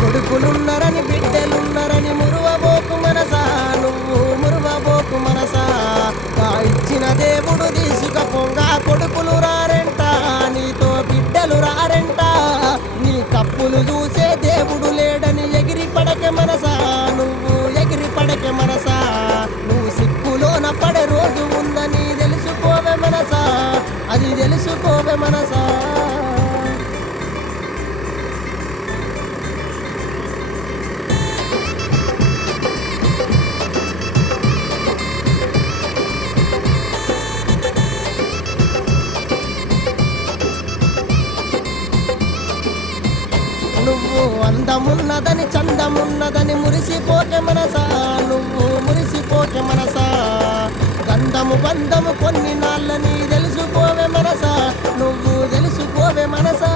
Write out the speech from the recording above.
కొడుకులున్నరని బిడ్డలున్నరని మురువబోకు మనసా, నువ్వు మురువబోకు మనసా. ఇచ్చిన దేవుడు తీసుకపోగా కొడుకులు రారంట, నీతో బిడ్డలు రారంట. నీ కప్పులు చూసే దేవుడు లేడని ఎగిరి పడకే మనసా, నువ్వు ఎగిరి పడకే మనసా. నువ్వు సిక్కులోన పడే రోజు ఉందని తెలుసుకోవే మనసా, అది తెలుసుకోవే మనసా. నువ్వు అందమున్నదని చందమున్నదని మురిసిపోకే మనసా, నువ్వు మురిసిపోకే మనసా. గంధము బంధము కొన్ని నాళ్ళని తెలుసుకోవే మనసా, నువ్వు తెలుసుకోవే మనసా.